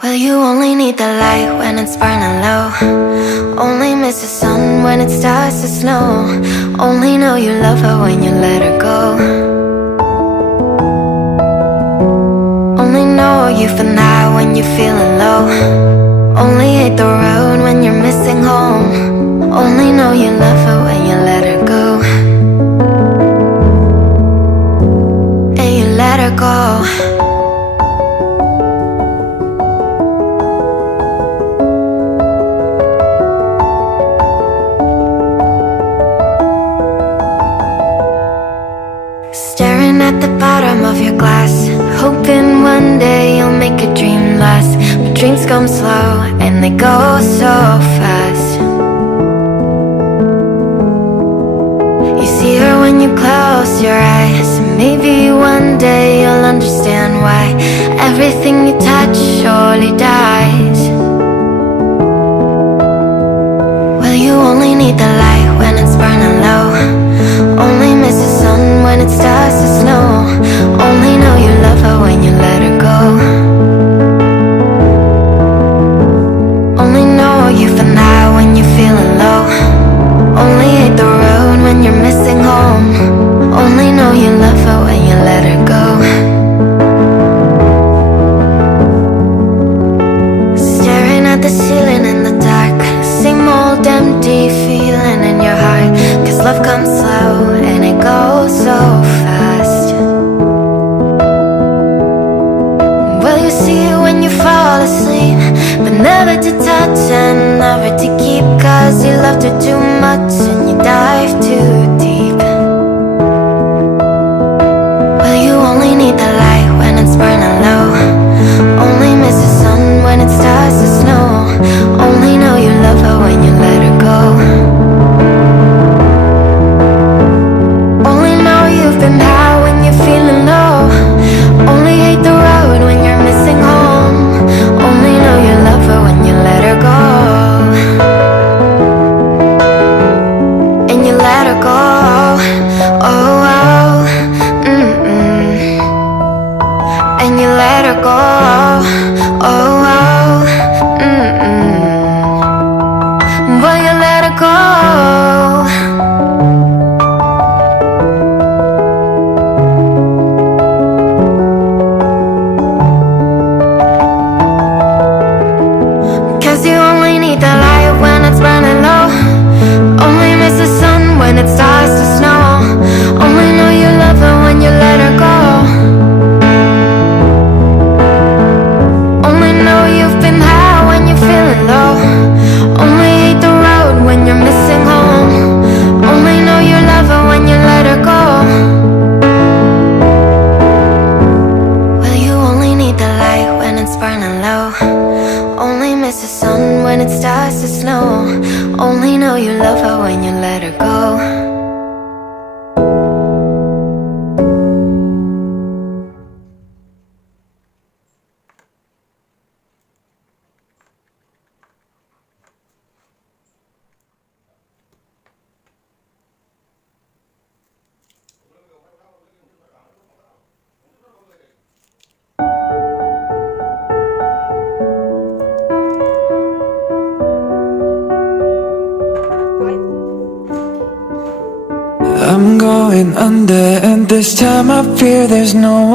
Well, you only need the light when it's burning low. Only miss the sun when it starts to snow. Only know you love her when you let her go. Only know you for now when you're feeling low. Only hate the road when you're missing home. Only know you love her when you let her go. And you let her go. Staring at the bottom of your glass, hoping one day you'll make a dream last. But dreams come slow and they go so fast. You see her when you close your eyes. Maybe one day you'll understand why everything you touch surely dies. Well, you only need the light when it's burning low. Only miss the sun when it starts to snow. Only know you love her when you let her go. Only know you for now when you're feeling low. Only hate the road when you're missing home. Only know you love her when you let her go. Staring at the ceiling in the dark, same old empty feeling in your heart. Cause love comes slow and it goes so fast. Well, you see it when you fall asleep, but never to touch and never to keep. Cause you loved her too much and you dive too deep. Well, you only need the light when it's burning low. Only miss the sun when it starts to snow. Only know you love her when you let her go. Only know you've been high when you're feeling low. Only hate the road when you're missing home. Only know you love her when you let her go. And you let her go. Oh, oh, and you let her go. Oh, oh, well, you let her go. Cause you only need the light when it's burning low. Only miss the sun when it starts to snow. Only know you love her when you let her go. Only know you've been high when you're feeling low. Only hate the road when you're missing home. Only know you love her when you let her go. Well, you only need the light when it's burning low. Only miss the sun when it starts to snow. Only know you love her when you let her go. I'm going under, and this time I fear there's no